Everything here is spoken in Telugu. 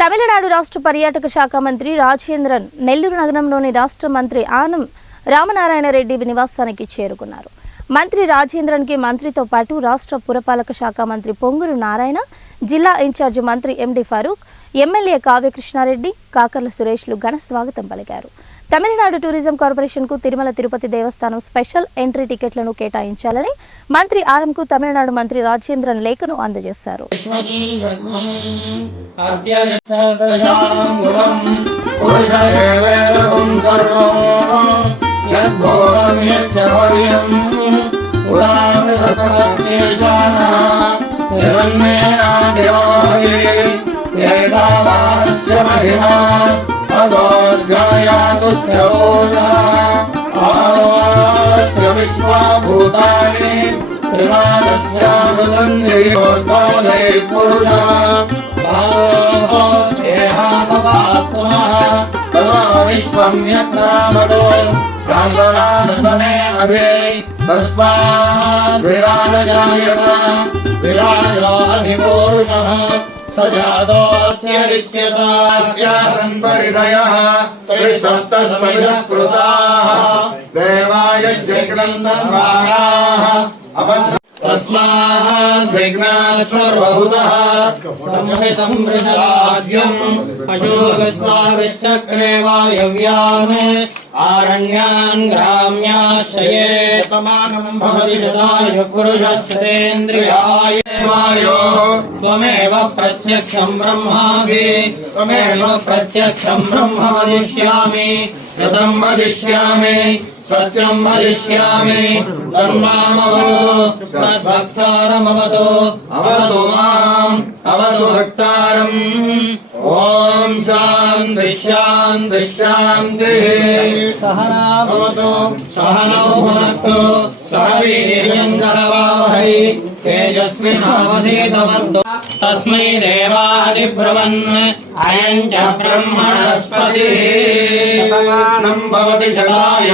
తమిళనాడు రాష్ట్ర పర్యాటక శాఖ మంత్రి రాజేంద్రన్ నెల్లూరు నగరంలోని రాష్ట్ర మంత్రి ఆనం రామనారాయణ రెడ్డి నివాసానికి చేరుకున్నారు. మంత్రి రాజేంద్రన్కి మంత్రితో పాటు రాష్ట్ర పురపాలక శాఖ మంత్రి పొంగూరు నారాయణ, జిల్లా ఇన్ఛార్జి మంత్రి ఎండి ఫారూక్, ఎమ్మెల్యే కావ్యకృష్ణారెడ్డి, కాకర్ల సురేష్లు ఘన స్వాగతం పలికారు. తమిళనాడు టూరిజం కార్పొరేషన్కు తిరుమల తిరుపతి దేవస్థానం స్పెషల్ ఎంట్రీ టికెట్లను కేటాయించాలని మంత్రి ఆరంకు తమిళనాడు మంత్రి రాజేంద్రన్ లేఖను అందజేశారు. संपरिदयः त्रिसप्तस्मिनः कृताः देवाय जग्रन्दन्वाराः तस्मात् जग्नात् सर्वभूतः संहितं वृषाद्यम् अशोकस्वागच्छक्रे वायव्यान् आरण्यान् ग्राम्याश्रये शतमानं भवति शताय पुरुषश्रेन्द्रियाय त्वमेव प्रत्यक्षं ब्रह्मासि त्वमेव प्रत्यक्षं ब्रह्म वदिष्यामि ऋतं वदिष्यामि सत्यं वदिष्यामि धर्मामवतु सद्भक्तारमवतु अवतु माम् अवतु भक्तारम् ॐ शान्ति शान्ति शान्तिः सहना भवतु सहनौ भुनक्तु सह वीर्यं करवावहै तेजस्विनावधीतमस्तु तस्मै देवादिब्रवन् अयं च ब्रह्मणस्पतिः भवति शताय